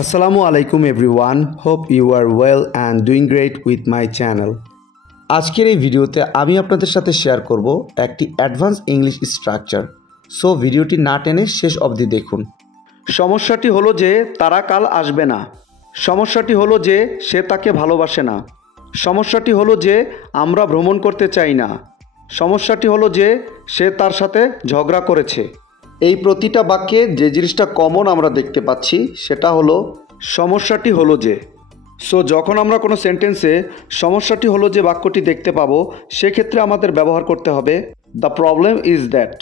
Assalamu alaikum everyone. Hope you are well and doing great with my channel. আজকের এই ভিডিওতে আমি আপনাদের সাথে শেয়ার করব একটি অ্যাডভান্স ইংলিশ স্ট্রাকচার। সো ভিডিওটি না টেনে শেষ অবধি দেখুন। সমস্যাটি হলো যে তারা কাল আসবে না। সমস্যাটি হলো যে সে তাকে ভালোবাসে না। সমস্যাটি হলো যে আমরা ভ্রমণ করতে চাই না। সমস্যাটি হলো যে সে তার সাথে ঝগড়া করেছে। এই প্রতিটা বাক্যে যে জিনিসটা কমন আমরা দেখতে পাচ্ছি সেটা হলো সমস্যাটি হলো যে। সো যখন আমরা কোনো সেন্টেন্সে সমস্যাটি হলো যে বাক্যটি দেখতে পাবো সেক্ষেত্রে আমাদের ব্যবহার করতে হবে দ্য প্রবলেম ইজ দ্যাট।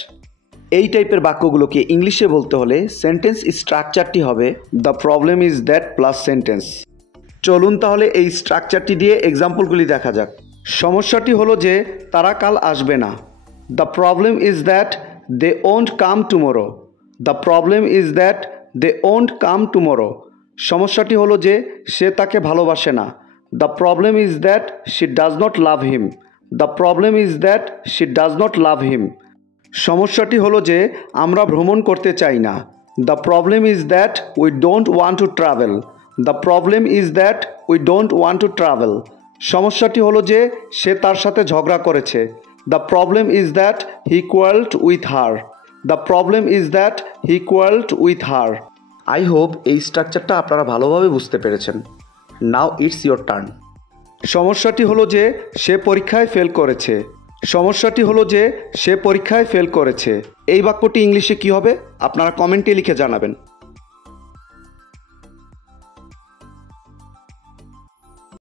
এই টাইপের বাক্যগুলোকে ইংলিশে বলতে হলে সেন্টেন্স স্ট্রাকচারটি হবে the problem is that plus sentence. চলুন তাহলে এই স্ট্রাকচারটি দিয়ে এক্সাম্পলগুলি দেখা যাক। সমস্যাটি হলো যে তারা কাল আসবে না। The problem is that they won't come tomorrow. The problem is that they won't come tomorrow. সমস্যাটি হলো যে সে তাকে ভালোবাসে না। The problem is that she does not love him. The problem is that she does not love him. সমস্যাটি হলো যে আমরা ভ্রমণ করতে চাই না। The problem is that we don't want to travel. The problem is that we don't want to travel. সমস্যাটি হলো যে সে তার সাথে ঝগড়া করেছে। The problem is that he quarreled with her. The problem is that he quarreled with her. I hope এই স্ট্রাকচারটা আপনারা ভালোভাবে বুঝতে পেরেছেন। Now it's your turn. সমস্যাটি হলো যে সে পরীক্ষায় ফেল করেছে। সমস্যাটি হলো যে সে পরীক্ষায় ফেল করেছে। এই বাক্যটি ইংলিশে কি হবে আপনারা কমেন্টে লিখে জানাবেন।